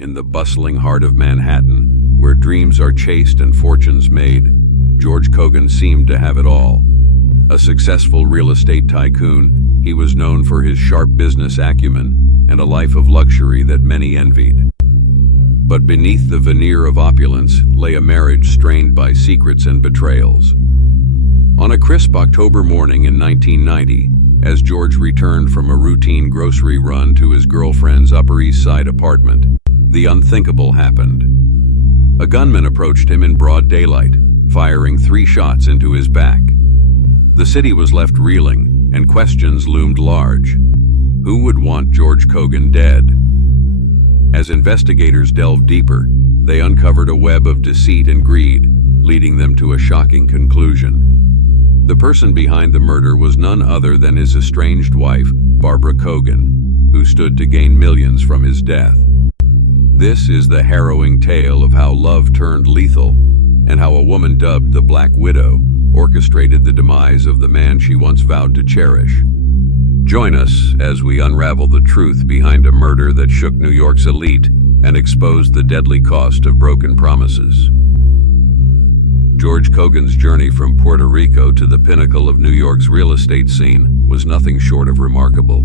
In the bustling heart of Manhattan, where dreams are chased and fortunes made, George Kogan seemed to have it all. A successful real estate tycoon, he was known for his sharp business acumen and a life of luxury that many envied. But beneath the veneer of opulence lay a marriage strained by secrets and betrayals. On a crisp October morning in 1990, as George returned from a routine grocery run to his girlfriend's Upper East Side apartment, the unthinkable happened. A gunman approached him in broad daylight, firing 3 shots into his back. The city was left reeling, and questions loomed large. Who would want George Kogan dead? As investigators delved deeper, they uncovered a web of deceit and greed, leading them to a shocking conclusion. The person behind the murder was none other than his estranged wife, Barbara Kogan, who stood to gain millions from his death. This is the harrowing tale of how love turned lethal, and how a woman dubbed the Black Widow orchestrated the demise of the man she once vowed to cherish. Join us as we unravel the truth behind a murder that shook New York's elite and exposed the deadly cost of broken promises. George Kogan's journey from Puerto Rico to the pinnacle of New York's real estate scene was nothing short of remarkable.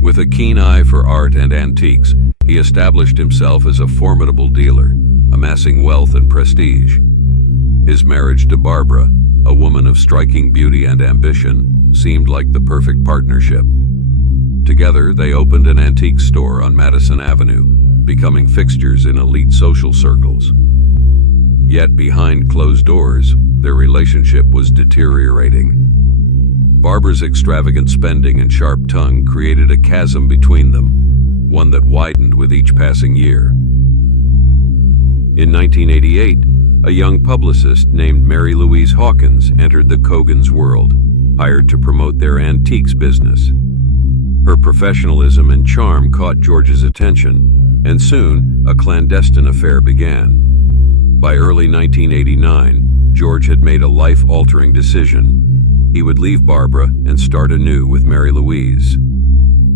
With a keen eye for art and antiques, he established himself as a formidable dealer, amassing wealth and prestige. His marriage to Barbara, a woman of striking beauty and ambition, seemed like the perfect partnership. Together, they opened an antique store on Madison Avenue, becoming fixtures in elite social circles. Yet behind closed doors, their relationship was deteriorating. Barbara's extravagant spending and sharp tongue created a chasm between them, one that widened with each passing year. In 1988, a young publicist named Mary Louise Hawkins entered the Kogan's world, hired to promote their antiques business. Her professionalism and charm caught George's attention, and soon a clandestine affair began. By early 1989, George had made a life-altering decision. He would leave Barbara and start anew with Mary Louise.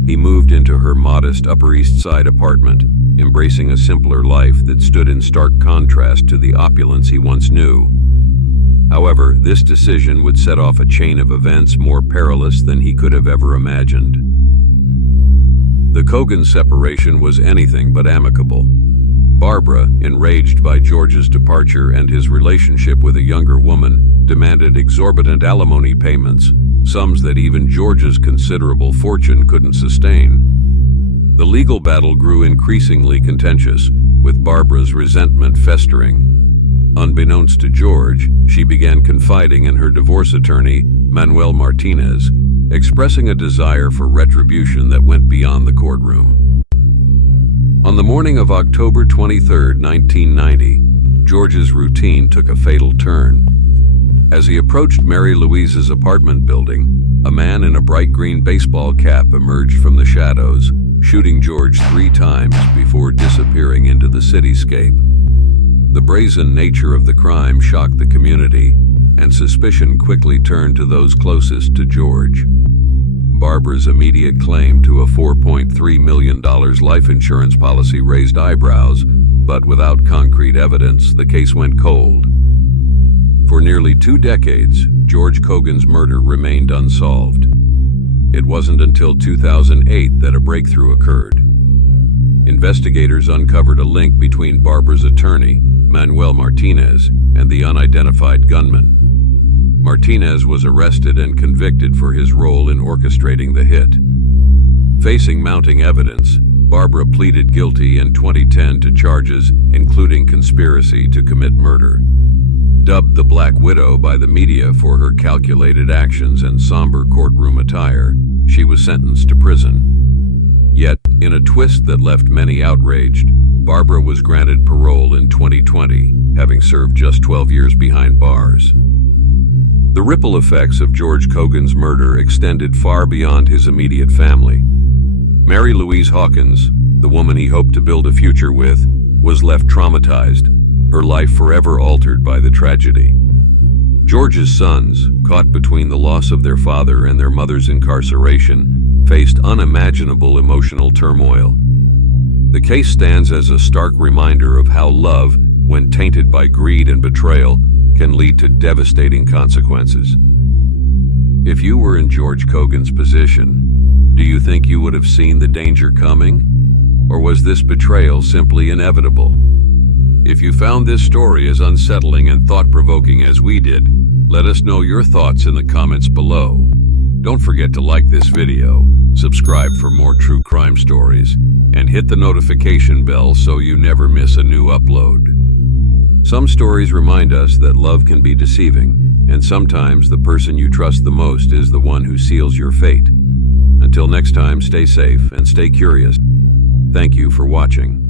He moved into her modest Upper East Side apartment, embracing a simpler life that stood in stark contrast to the opulence he once knew. However, this decision would set off a chain of events more perilous than he could have ever imagined. The Kogan separation was anything but amicable. Barbara, enraged by George's departure and his relationship with a younger woman, demanded exorbitant alimony payments, sums that even George's considerable fortune couldn't sustain. The legal battle grew increasingly contentious, with Barbara's resentment festering. Unbeknownst to George, she began confiding in her divorce attorney, Manuel Martinez, expressing a desire for retribution that went beyond the courtroom. On the morning of October 23, 1990, George's routine took a fatal turn. As he approached Mary Louise's apartment building, a man in a bright green baseball cap emerged from the shadows, shooting George 3 times before disappearing into the cityscape. The brazen nature of the crime shocked the community, and suspicion quickly turned to those closest to George. Barbara's immediate claim to a $4.3 million life insurance policy raised eyebrows, but without concrete evidence, the case went cold. For nearly 2 decades, George Kogan's murder remained unsolved. It wasn't until 2008 that a breakthrough occurred. Investigators uncovered a link between Barbara's attorney, Manuel Martinez, and the unidentified gunman. Martinez was arrested and convicted for his role in orchestrating the hit. Facing mounting evidence, Barbara pleaded guilty in 2010 to charges including conspiracy to commit murder. Dubbed the Black Widow by the media for her calculated actions and somber courtroom attire, she was sentenced to prison. Yet, in a twist that left many outraged, Barbara was granted parole in 2020, having served just 12 years behind bars. The ripple effects of George Kogan's murder extended far beyond his immediate family. Mary Louise Hawkins, the woman he hoped to build a future with, was left traumatized, her life forever altered by the tragedy. George's sons, caught between the loss of their father and their mother's incarceration, faced unimaginable emotional turmoil. The case stands as a stark reminder of how love, when tainted by greed and betrayal, can lead to devastating consequences. If you were in George Kogan's position, do you think you would have seen the danger coming? Or was this betrayal simply inevitable? If you found this story as unsettling and thought-provoking as we did, let us know your thoughts in the comments below. Don't forget to like this video, subscribe for more true crime stories, and hit the notification bell so you never miss a new upload. Some stories remind us that love can be deceiving, and sometimes the person you trust the most is the one who seals your fate. Until next time, stay safe and stay curious. Thank you for watching.